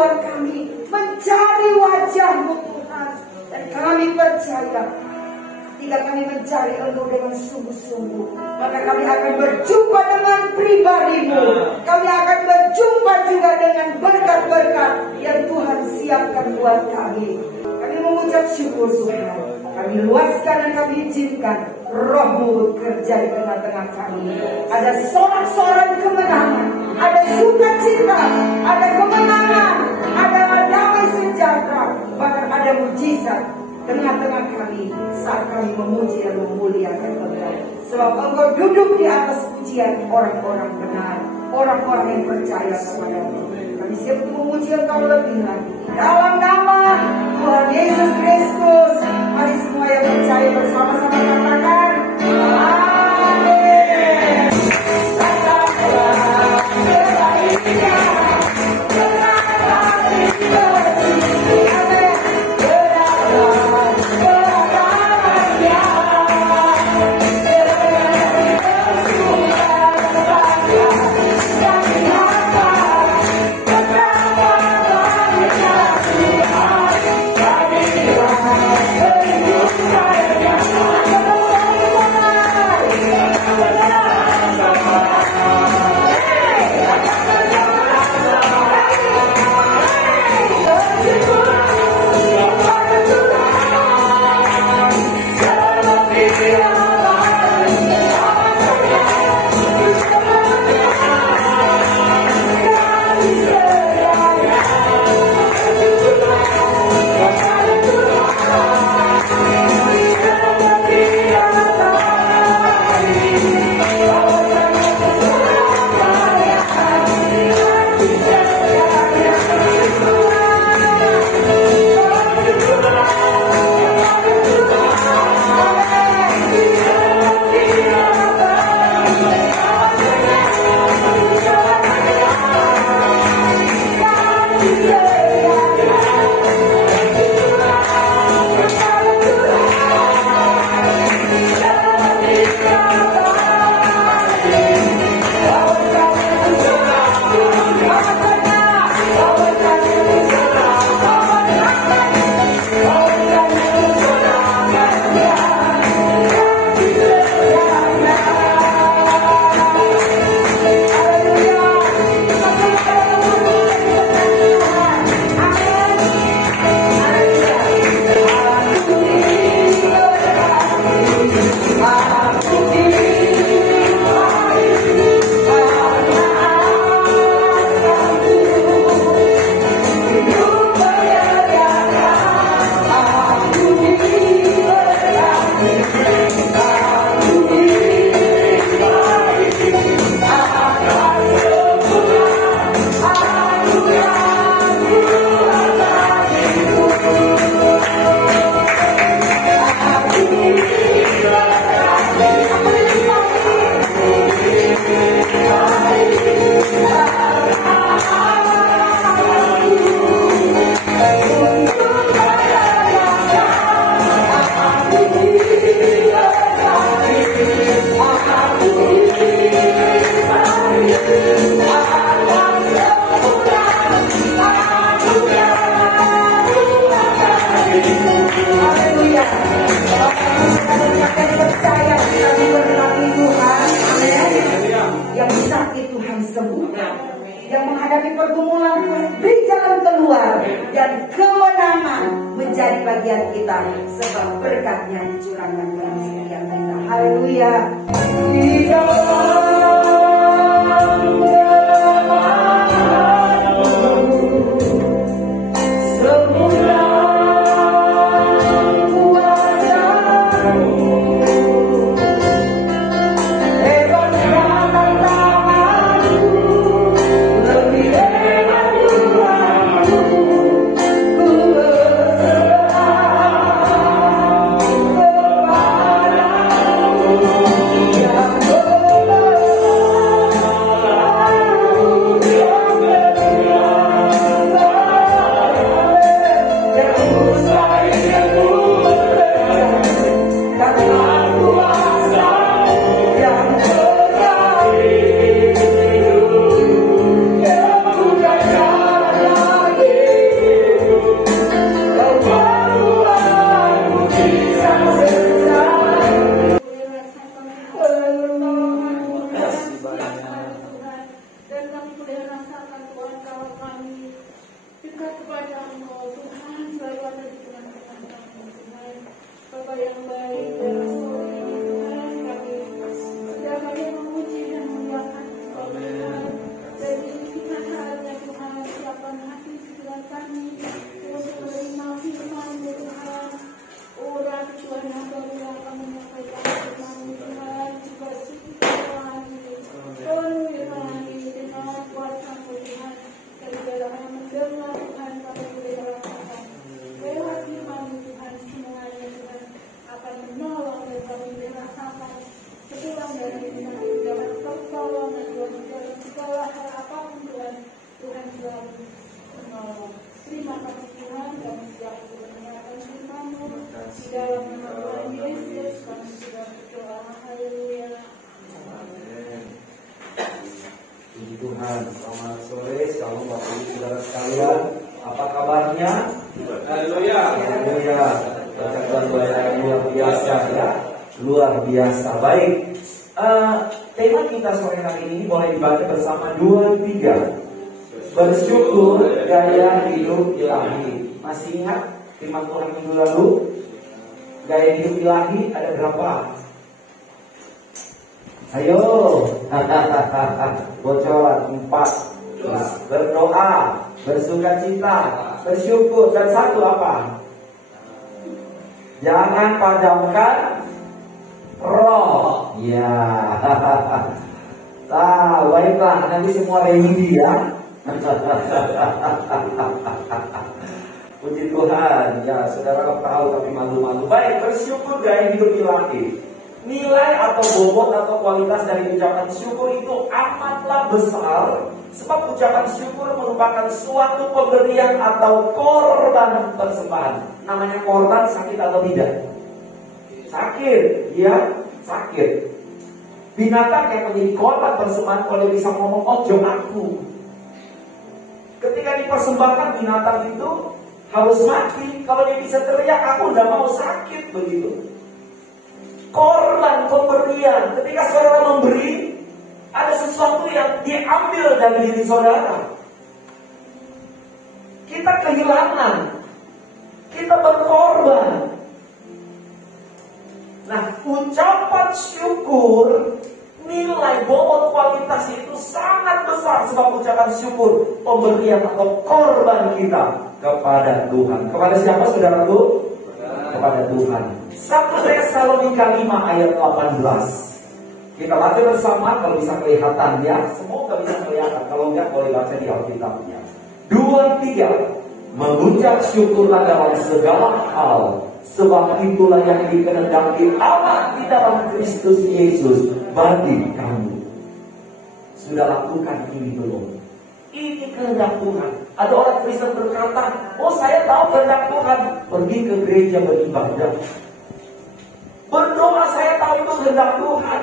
Tuhan kami mencari wajah-Mu Tuhan. Dan kami percaya ketika kami mencari Engkau dengan sungguh-sungguh, maka kami akan berjumpa dengan pribadi-Mu. Kami akan berjumpa juga dengan berkat-berkat yang Tuhan siapkan buat kami. Kami mengucap syukur Tuhan. Kami luaskan dan kami izinkan Roh-Mu bekerja di tengah-tengah kami. Ada sorak-sorai kemenangan, ada sukacita, ada kemenangan, ada damai sejahtera, bahkan ada mujizat tengah-tengah kami saat kami memuji dan memuliakan Engkau. Sebab Engkau duduk di atas pujian orang-orang benar, orang-orang yang percaya kepada-Mu. Kami siap untuk memuji Engkau lebih lagi. Dalam nama Tuhan Yesus Kristus, mari semua yang percaya bersama-sama katakan amin. Katakanlah kebaikan. Yang menghadapi pergumulan beri jalan keluar dan kemenangan menjadi bagian kita, sebab berkatnya dicurahkan dalam setiap kita. Haleluya. Oh, Terima kasih Tuhan, kami siap mendengarkan firman-Mu. Di dalam nama Tuhan Yesus, kami sudah berdoa. Haleluya. Puji Tuhan, selamat sore, shalom Bapak Ibu Saudara sekalian. Apa kabarnya? Haleluya. Haleluya. Baca Tuhan yang luar biasa ya, luar biasa. Baik, tema kita sore hari ini boleh dibaca bersama 2-3. Bersyukur gaya hidup ilahi. Masih ingat firman Tuhan minggu lalu? Gaya hidup ilahi ada berapa? Ayo, bocoran 4. Berdoa, bersukacita, bersyukur, dan satu apa? Jangan padamkan roh. Ya, baiklah, nanti semua remedi ya. Puji Tuhan, ya saudara tahu tapi malu-malu. Baik, bersyukur gaya hidup ilahi. Nilai atau bobot atau kualitas dari ucapan syukur itu amatlah besar. Sebab ucapan syukur merupakan suatu pemberian atau korban persembahan. Namanya korban, sakit atau tidak? Sakit, ya sakit. Binatang yang menjadi korban persembahan kalau bisa ngomong ojo aku. Ketika dipersembahkan binatang itu harus mati. Kalau dia bisa teriak aku udah mau sakit begitu. Korban pemberian. Ketika saudara memberi, ada sesuatu yang diambil dari diri saudara. Kita kehilangan. Kita berkorban. Nah, ucapan syukur, nilai bobot kualitas itu sangat besar. Sebab ucapan syukur pemberian atau korban kita kepada Tuhan. Kepada siapa saudaraku? Kepada Tuhan. 1 Tesalonika 5 ayat 18. Kita baca bersama kalau bisa kelihatan ya. Semoga bisa kelihatan. Kalau enggak boleh baca di Alkitabnya. 2-3. Mengucap syukurlah dalam segala hal, sebab itulah yang dikehendaki Allah di dalam Kristus Yesus bagi kamu. Sudah lakukan ini belum? Ini kehendak Tuhan. Ada orang Kristen berkata, oh saya tahu kehendak Tuhan. Pergi ke gereja beribadah. Berdoa saya tahu itu kehendak Tuhan.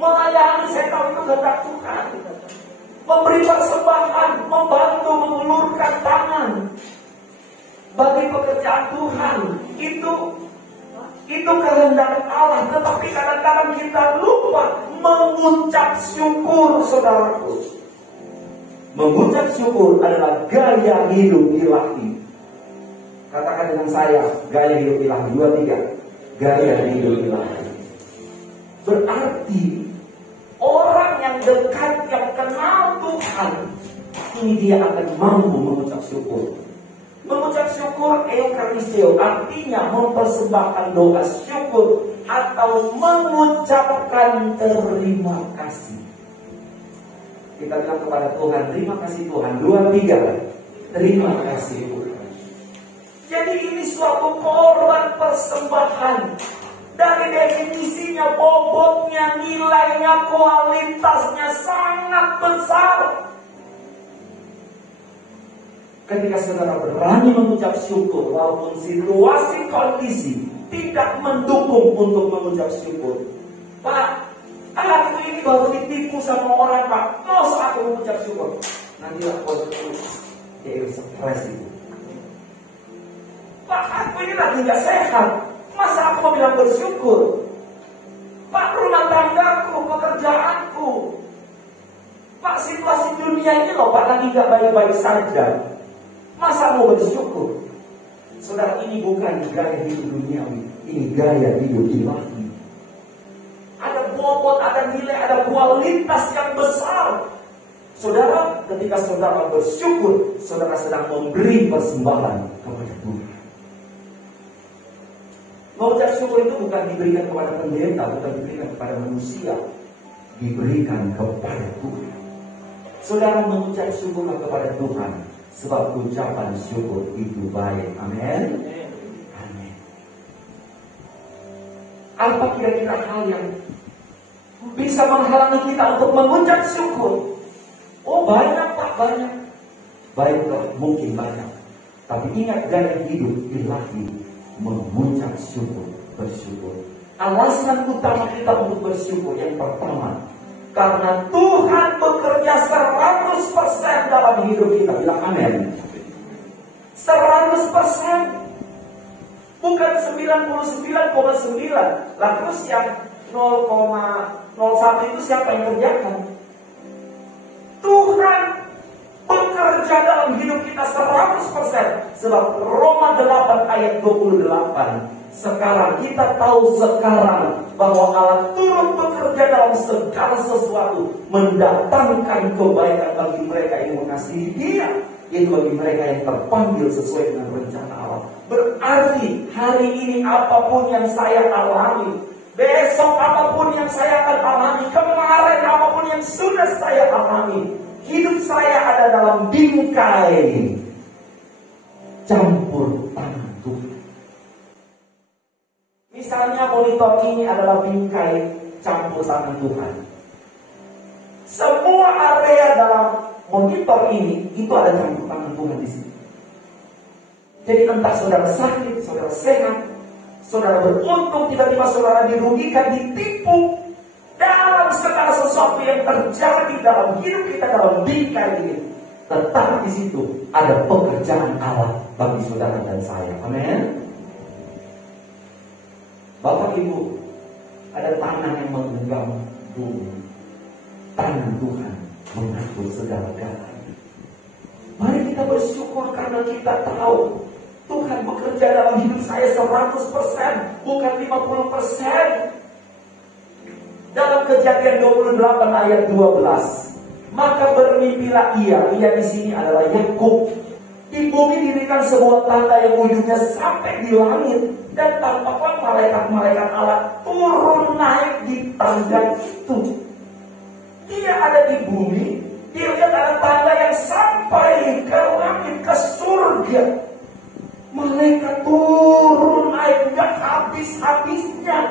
Melayani saya tahu itu kehendak Tuhan. Memberi persembahan, membantu, mengulurkan tangan bagi pekerjaan Tuhan. Itu kehendak Allah. Tetapi kadang-kadang kita lupa mengucap syukur, saudaraku. Mengucap syukur adalah gaya hidup ilahi. Katakan dengan saya, gaya hidup ilahi. 2-3. Gaya hidup ilahi. Berarti orang yang dekat, yang kenal Tuhan, ini dia akan mampu mengucap syukur. Mengucap syukur eukaristio artinya mempersembahkan doa syukur atau mengucapkan terima kasih. Kita bilang kepada Tuhan, terima kasih Tuhan. 2-3. Terima kasih Tuhan. Jadi ini suatu korban persembahan. Dari definisinya, bobotnya, nilainya, kualitasnya sangat besar. Ketika saudara berani mengucap syukur, walaupun situasi kondisi tidak mendukung untuk mengucap syukur. Pak, aku ini baru ditipu sama orang, Pak. Masa aku mengucap syukur? Nanti aku dia stres itu. Pak, aku ini lagi gak sehat. Masa aku mau bilang bersyukur? Pak, rumah tanggaku, pekerjaanku. Pak, situasi dunia ini loh, Pak, lagi gak baik-baik saja. Masa mau bersyukur? Saudara, ini bukan gaya hidup duniawi. Ini gaya hidup ilahi. Ada bobot, ada nilai, ada kualitas yang besar. Saudara, ketika saudara bersyukur, saudara sedang memberi persembahan kepada Tuhan. Mengucap syukur itu bukan diberikan kepada pendeta, bukan diberikan kepada manusia, diberikan kepada Tuhan. Saudara mengucap syukur kepada Tuhan, sebab ucapan syukur itu baik. Amin. Amin. Apa kira-kira hal yang bisa menghalangi kita untuk mengucap syukur? Oh banyak Pak, banyak. Baiklah, mungkin banyak. Tapi ingat, gaya hidup dilatih mengucap syukur, bersyukur. Alasan utama kita untuk bersyukur yang pertama, karena Tuhan bekerja 100% dalam hidup kita. Bilang amin. 100%. Bukan 99,9. Lah terus yang 0,01 itu siapa yang kerjakan? Tuhan bekerja dalam hidup kita 100%. Sebab Roma 8 ayat 28. Sekarang kita tahu bahwa Allah turut bekerja dalam segala sesuatu, mendatangkan kebaikan bagi mereka yang mengasihi Dia, yaitu bagi mereka yang terpanggil sesuai dengan rencana Allah. Berarti hari ini apapun yang saya alami, besok apapun yang saya akan alami, kemarin apapun yang sudah saya alami, hidup saya ada dalam bingkai campur tangan Tuhan. Misalnya monitor ini adalah bingkai campur tangan Tuhan. Semua area dalam monitor ini itu ada campur tangan Tuhan di sini. Jadi entah saudara sakit, saudara sehat, saudara beruntung, tiba-tiba saudara dirugikan, ditipu, dalam segala sesuatu yang terjadi dalam hidup kita, dalam bingkai ini, tetap di situ ada pekerjaan Allah bagi saudara dan saya. Amin. Bapak Ibu, ada tangan yang menggenggam bumi. Tangan Tuhan mengatur segala-galanya. Mari kita bersyukur karena kita tahu Tuhan bekerja dalam hidup saya 100%, bukan 50%. Dalam Kejadian 28 ayat 12, maka bermimpilah ia di sini adalah Yakub. Di bumi dirikan sebuah tanda yang ujungnya sampai di langit, dan tampaklah malaikat-malaikat Allah turun naik di tanda itu. Dia ada di bumi, dia lihat ada tanda yang sampai ke langit, ke surga. Malaikat turun naik, gak habis-habisnya.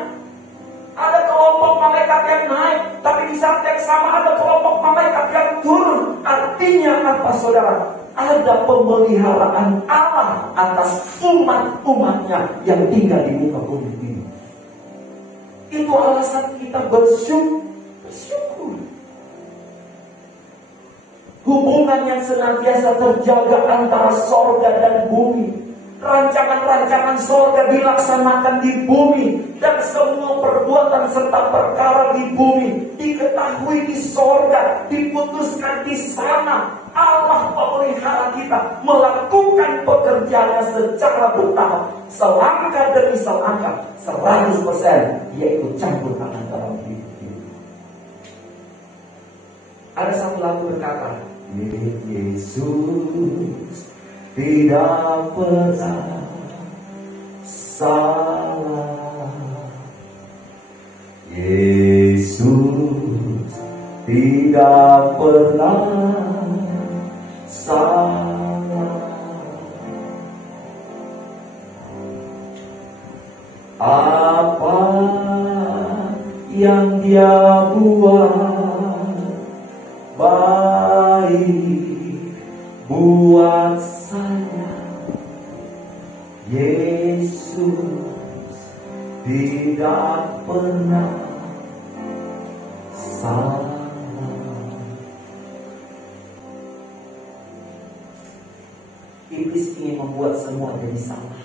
Ada kelompok malaikat yang naik, tapi di saat yang sama ada kelompok malaikat yang turun. Artinya apa, saudara? Ada pemeliharaan Allah atas umat-umatnya yang tinggal di muka bumi ini. Itu alasan kita bersyukur. Hubungan yang senantiasa terjaga antara sorga dan bumi. Rancangan-rancangan sorga dilaksanakan di bumi, dan semua perbuatan serta perkara di bumi diketahui di sorga, diputuskan di sana. Allah memelihara kita, melakukan pekerjaannya secara bertahap, selangkah demi selangkah, 100%, yaitu campur tangan dalam hidup ini. Ada satu lagu berkata, Yesus tidak pernah salah. Yesus tidak pernah salah. Apa yang Dia buat baik buat saya. Yesus tidak pernah salah. Iblis ingin membuat semua jadi salah.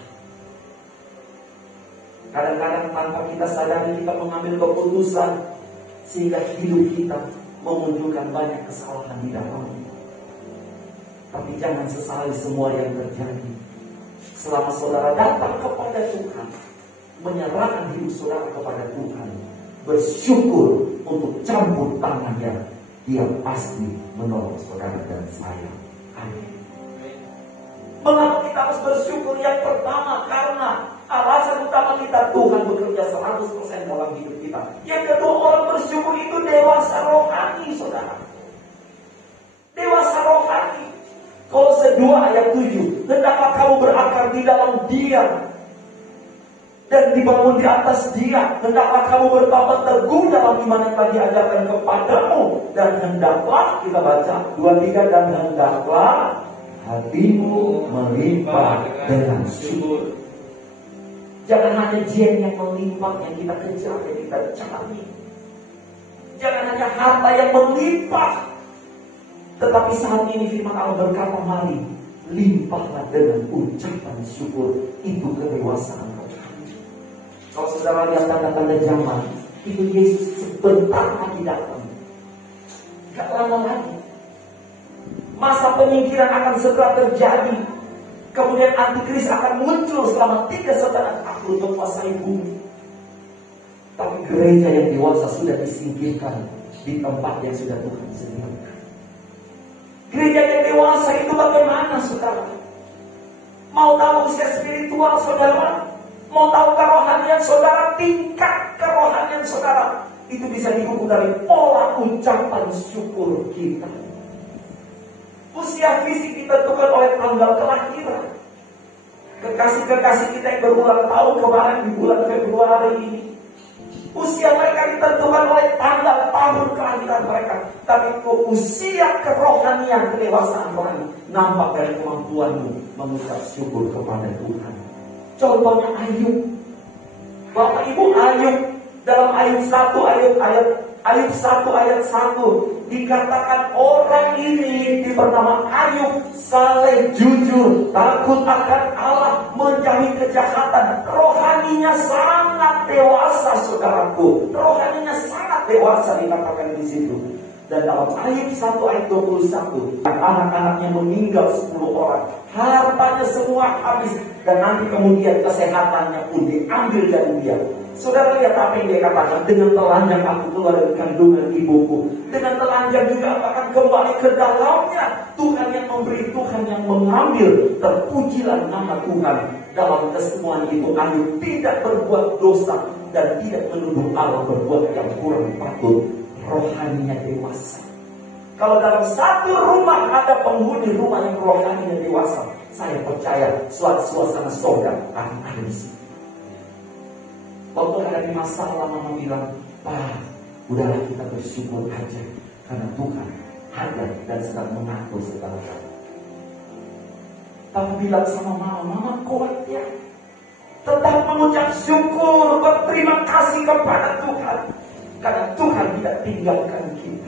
Kadang-kadang tanpa kita sadari kita mengambil keputusan sehingga hidup kita memunculkan banyak kesalahan di dalamnya. Tapi jangan sesali semua yang terjadi. Selama saudara datang kepada Tuhan, menyerahkan hidup saudara kepada Tuhan, bersyukur untuk campur tangannya, Dia pasti menolong saudara dan saya. Amin. Mengapa kita harus bersyukur? Yang pertama, karena alasan utama kita, Tuhan bekerja 100% dalam hidup kita. Yang kedua, orang bersyukur itu dewasa rohani, saudara. Dewasa rohani. Kolose 2 ayat 7, hendaklah kamu berakar di dalam Dia dan dibangun di atas Dia. Hendaklah kamu bertambah teguh dalam iman yang telah diajarkan kepadamu. Dan hendaklah, kita baca 23, dan hendaklah hatimu melimpah dengan syukur. Jangan hanya jen yang melimpah yang kita kejar, yang kita cari. Jangan hanya harta yang melimpah. Tetapi saat ini firman Allah berkata, mari limpahlah dengan ucapan syukur. Itu kedewasaan rohani. Kalau saudara lihat tanda-tanda zaman, itu Yesus sebentar lagi datang. Gak lama lagi. Masa penyingkiran akan segera terjadi. Kemudian antikris akan muncul selama 3,5 tahun menguasai bumi. Tapi gereja yang dewasa sudah disingkirkan di tempat yang sudah Tuhan sediakan. Gereja yang dewasa itu bagaimana, saudara? Mau tahu usia spiritual saudara? Mau tahu kerohanian saudara? Tingkat kerohanian saudara itu bisa diukur dari pola ucapan syukur kita. Usia fisik ditentukan oleh tanggal kelahiran. Kekasih-kekasih kita yang berulang tahun kemarin di bulan Februari ini, usia mereka ditentukan oleh tanggal tahun kelahiran mereka. Tapi usia kerohanian, kedewasaan rohani nampak dari kemampuanmu mengucap syukur kepada Tuhan. Contohnya Ayub. Bapak Ibu, Ayub dalam Ayub 1 ayat 1 dikatakan orang ini bernama Ayub saleh, jujur, takut akan Allah, menjauhi kejahatan. Rohaninya sangat dewasa, saudaraku. Rohaninya sangat dewasa dikatakan di situ. Dan dalam Ayub 1 ayat 21, anak-anaknya meninggal 10 orang, hartanya semua habis, dan nanti kemudian kesehatannya pun diambil dari dia. Saudara lihat apa yang dia katakan, dengan telanjang aku keluar dari kandungan ibuku, dengan telanjang juga aku akan kembali ke dalamnya. Tuhan yang memberi, Tuhan yang mengambil, terpujilah nama Tuhan. Dalam kesemuanya itu Ayub tidak berbuat dosa dan tidak menuduh Allah berbuat yang kurang patut. Rohaninya dewasa. Kalau dalam satu rumah ada penghuni rumah yang rohaninya dewasa, saya percaya suasana surga akan ada di situ. Waktu ada masalah, mama bilang, Pak, udahlah kita bersyukur aja, karena Tuhan ada dan sedang mengatur segala hal. Tapi bilang sama mama kuat ya, tetap mengucap syukur, berterima kasih kepada Tuhan, karena Tuhan tidak tinggalkan kita.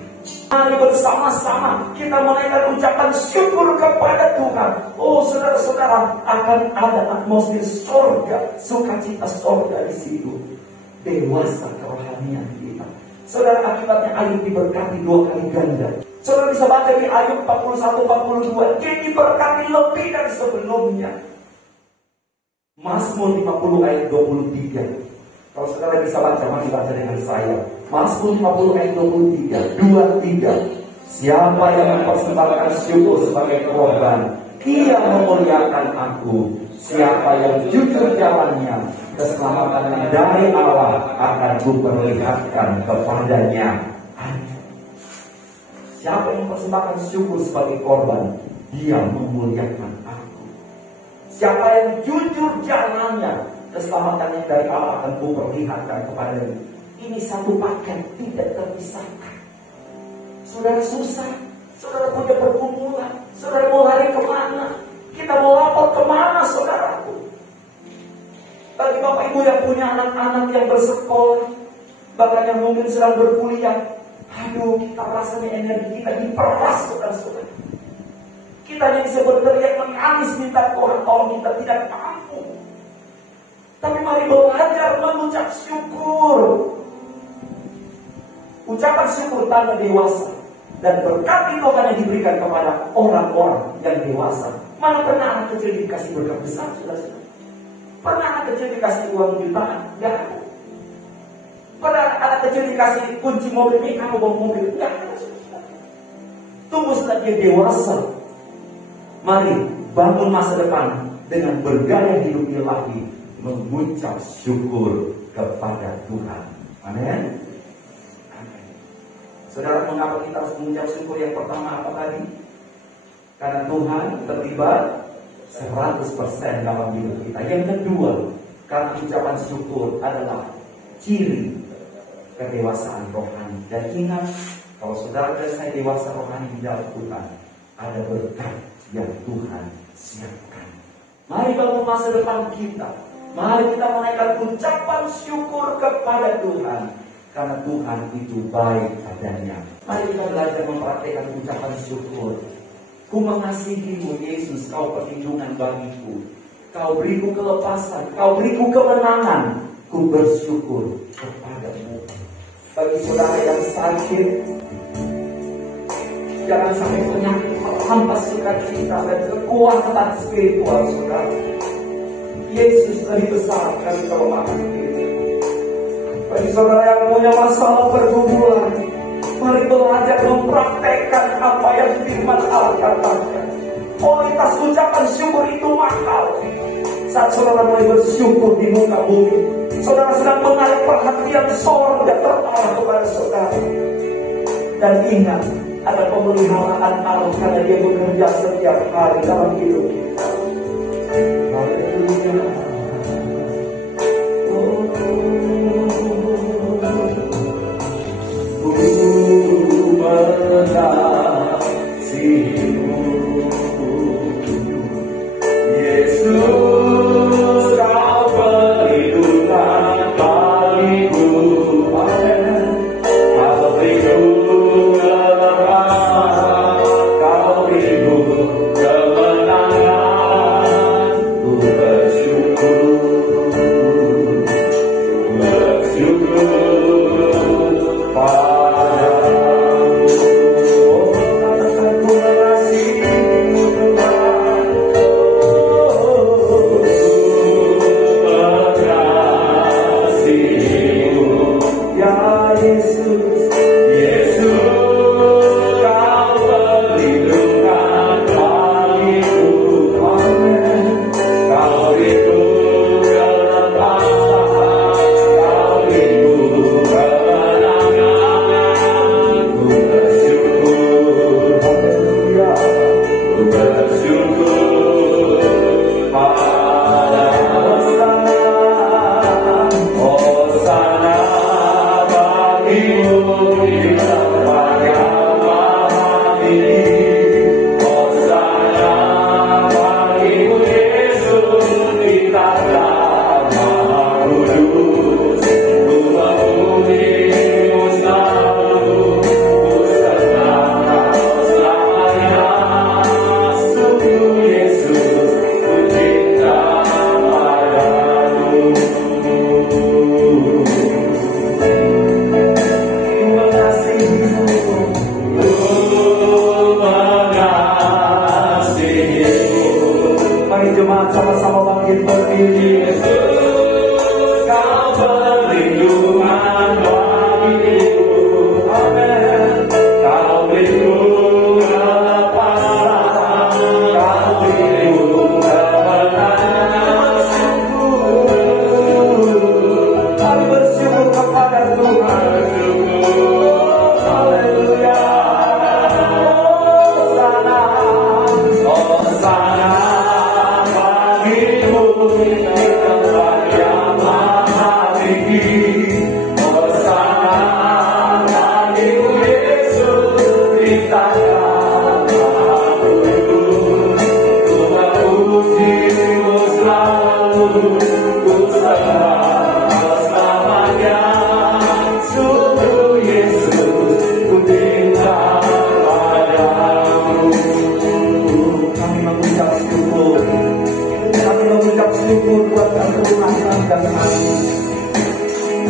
Mari bersama-sama kita menaikkan ucapan syukur kepada Tuhan. Oh saudara-saudara, akan ada atmosfer surga, sukacita surga di situ. Dewasa kerohanian kita. Saudara, akibatnya Ayub diberkati 2 kali ganda. Saudara bisa baca di Ayub 41-42, dia diberkati lebih dari sebelumnya. Mazmur 50 ayat 23. Kalau saudara bisa baca, mari baca dengan saya. Mazmur 50 ayat 23. Siapa yang mempersembahkan syukur sebagai korban, ia memuliakan aku. Siapa yang jujur jalannya, keselamatan dari Allah akan kuperlihatkan kepadanya. Siapa yang mempersembahkan syukur sebagai korban, dia memuliakan aku. Siapa yang jujur jalannya, keselamatan yang dari Allah akan kuperlihatkan kepadanya. Ini satu paket, tidak terpisahkan. Saudara susah, saudara punya pergumulan, saudara mau lari kemana? Kita mau lapor kemana, saudaraku? Bagi bapak ibu yang punya anak-anak yang bersekolah, bahkan yang mungkin sedang berkuliah, aduh, kita rasanya energi kita diperas, saudara-saudara. Kita hanya bisa berteriak menangis minta Tuhan tolong, kita tidak mampu. Tapi mari belajar mengucap syukur. Ucapan syukur tanda dewasa, dan berkat itu hanya diberikan kepada orang-orang yang dewasa. Mana pernah anak kecil dikasih berkat besar? Saudara-saudara? Pernah anak kecil dikasih uang jutaan? Tidak ada. Pernah anak kecil dikasih kunci mobil, ini kamu bawa mobil? Tidak ada. Tunggu setelah dia dewasa. Mari bangun masa depan dengan bergaya hidup ilahi, mengucap syukur kepada Tuhan. Amin. Saudara, mengapa kita harus mengucap syukur? Yang pertama apa tadi? Karena Tuhan terlibat 100% dalam hidup kita. Yang kedua, karena ucapan syukur adalah ciri kedewasaan rohani. Dan ingat, kalau saudara dan saya dewasa rohani di dalam Tuhan, ada berkat yang Tuhan siapkan. Mari bangun masa depan kita. Mari kita menaikkan ucapan syukur kepada Tuhan. Karena Tuhan itu baik adanya. Mari kita belajar mempraktikkan ucapan syukur. Ku mengasihimu Yesus, kau perlindungan bagiku. Kau beriku kelepasan, kau beriku kemenangan. Ku bersyukur kepadamu. Bagi saudara yang sakit, jangan sampai penyakit menghampas sukacita dan kekuatan spiritual saudara. Yesus lebih besar dari kelemahan kita. Bagi saudara yang punya masalah pergumulan, mari belajar mempraktekkan apa yang firman Allah katakan. Kualitas ucapan syukur itu mahal. Saat saudara mulai bersyukur di muka bumi, saudara sedang menarik perhatian sorga terarah kepada saudara. Dan ingat, ada pemeliharaan Allah karena Dia bekerja setiap hari dalam hidup kita. Haleluya.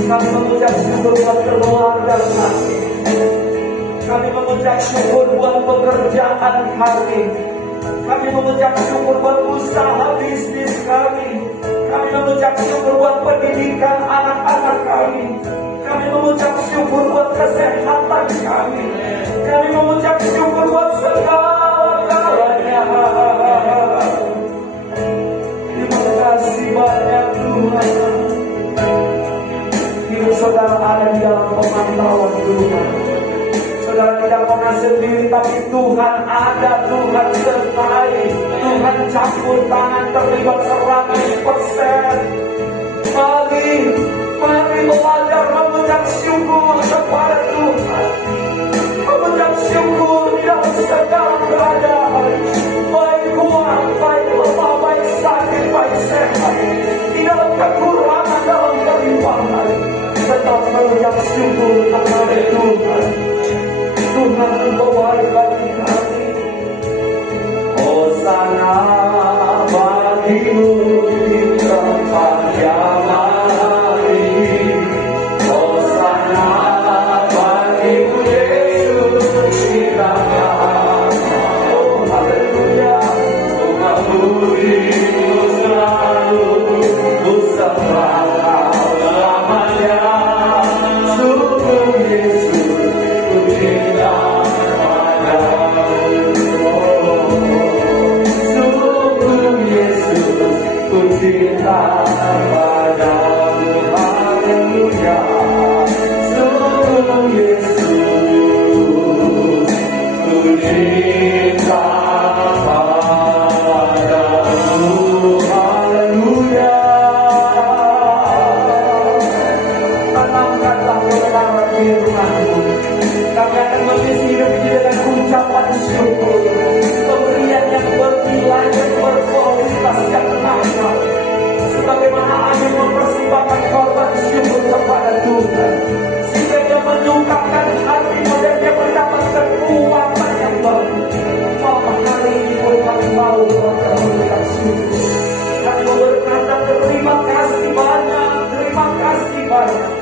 Kami mengucap syukur buat keluarga kami. Kami mengucap syukur buat pekerjaan kami. Kami mengucap syukur buat usaha bisnis kami. Kami mengucap syukur buat pendidikan anak-anak kami. Kami mengucap syukur buat kesehatan kami. Kami mengucap syukur buat segala-galanya. Terima kasih banyak Tuhan. Hidup saudara ada di dalam pemantauan Tuhan. Saudara tidak pernah sendiri, tapi Tuhan ada, Tuhan sertai, Tuhan campur tangan terlibat 100%. Mari belajar mengucap syukur kepada Tuhan. Mengucap syukur di dalam segala keadaan. hadimu di tempat yang lain. Hosana bagimu Yesus kita. Oh haleluya, Tuhan puji selalu bersama lamanya. Sungguh Yesus ku cinta padamu. Sungguh Yesus ku cinta padamu. Haleluya. Sungguh Yesus ku cinta padamu. Haleluya. Tanamkanlah kebenaran firman-Mu. Kami akan mengisi hidup ini dengan ucapan syukur, pemberian yang bernilai dan berkualitas yang mahal. Sebagaimana Ayub mempersembahkan korban syukur kepada Tuhan, sehingga dia menyukakan hatimu dan dia mendapatkan kekuatan yang baru. Maka hari ini pun kami mau memberikan syukur. Kami berkata terima kasih banyak, terima kasih banyak.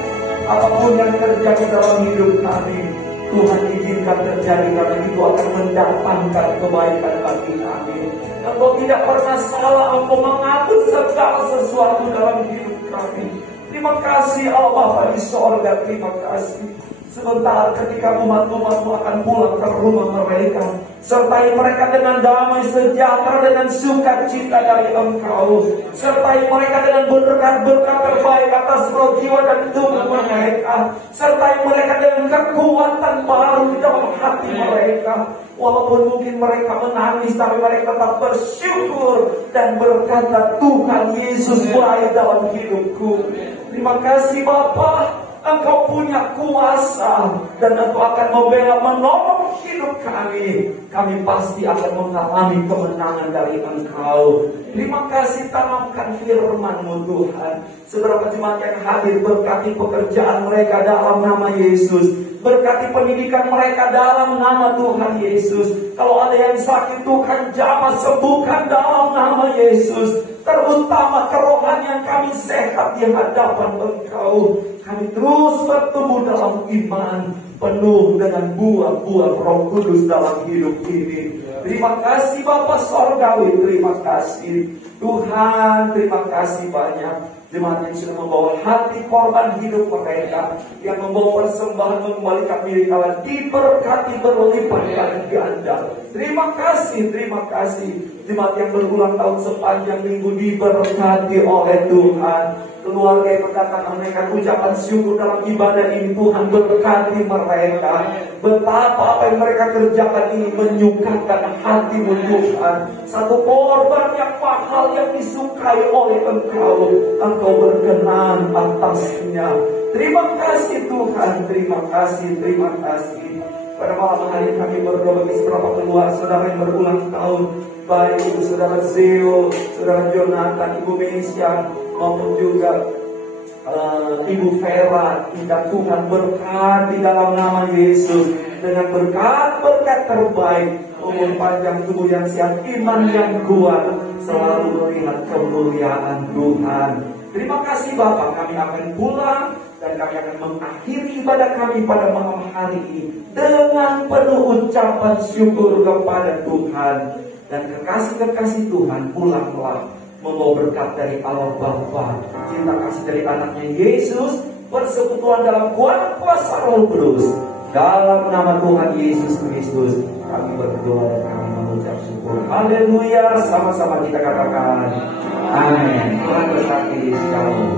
Apapun yang terjadi dalam hidup kami, Tuhan izinkan terjadi, karena itu akan mendatangkan kebaikan bagi kami. Engkau tidak pernah salah, Engkau mengatur segala sesuatu dalam hidup kami. Terima kasih Allah Bapa di sorga, terima kasih. Sebentar ketika umat-umat-Mu akan pulang ke rumah mereka, sertai mereka dengan damai sejahtera, dengan sukacita dari Engkau. Sertai mereka dengan berkat-berkat terbaik atas roh, jiwa, dan tubuh mereka. Sertai mereka dengan kekuatan baru di dalam hati mereka. Walaupun mungkin mereka menangis, tapi mereka tetap bersyukur dan berkata, Tuhan Yesus baik dalam hidupku. Terima kasih Bapa. Engkau punya kuasa dan Engkau akan membela, menolong hidup kami. Kami pasti akan mengalami kemenangan dari Engkau. Terima kasih, tanamkan firman-Mu Tuhan. Seberapa jemaat yang hadir, berkati pekerjaan mereka dalam nama Yesus. Berkati pendidikan mereka dalam nama Tuhan Yesus. Kalau ada yang sakit, Tuhan jamah sembuhkan dalam nama Yesus. Terutama kerohanian kami sehat di hadapan Engkau. Kami terus bertumbuh dalam iman, penuh dengan buah-buah Roh Kudus dalam hidup ini. Terima kasih Bapa Sorgawi, terima kasih Tuhan, terima kasih banyak. Jemaat yang sudah membawa hati korban hidup mereka, yang membawa persembahan mengembalikan diri kalian, diberkati berlipat ganda. Terima kasih, terima kasih. Jemaat yang berulang tahun sepanjang minggu diberkati oleh Tuhan. Keluarga yang mendatangkan mereka ucapan syukur dalam ibadah ini, Tuhan berkati mereka. Betapa apa yang mereka kerjakan ini menyukakan hati-Mu Tuhan. Satu korban yang mahal yang disukai oleh Engkau. Engkau berkenan atasnya. Terima kasih Tuhan, terima kasih, terima kasih. Pada malam hari kami berdoa bagi beberapa keluarga saudara yang berulang tahun, baik Ibu Saudara Zeo, Saudara Jonathan, Ibu Meisya, maupun juga Ibu Vera. Tidak Tuhan berkati dalam nama Yesus dengan berkat-berkat terbaik, umur panjang, tubuh yang sehat, iman yang kuat, selalu melihat kemuliaan Tuhan. Terima kasih Bapak, kami akan pulang dan kami akan mengakhiri ibadah kami pada malam hari ini dengan penuh ucapan syukur kepada Tuhan. Dan kekasih-kekasih Tuhan, pulanglah membawa berkat dari Allah Bapa, cinta kasih dari anaknya Yesus, persekutuan dalam kuasa Roh Kudus. Dalam nama Tuhan Yesus Kristus kami berdoa dan kami mengucap syukur. Haleluya, sama-sama kita katakan amin. Tuhan berkati. Shalom.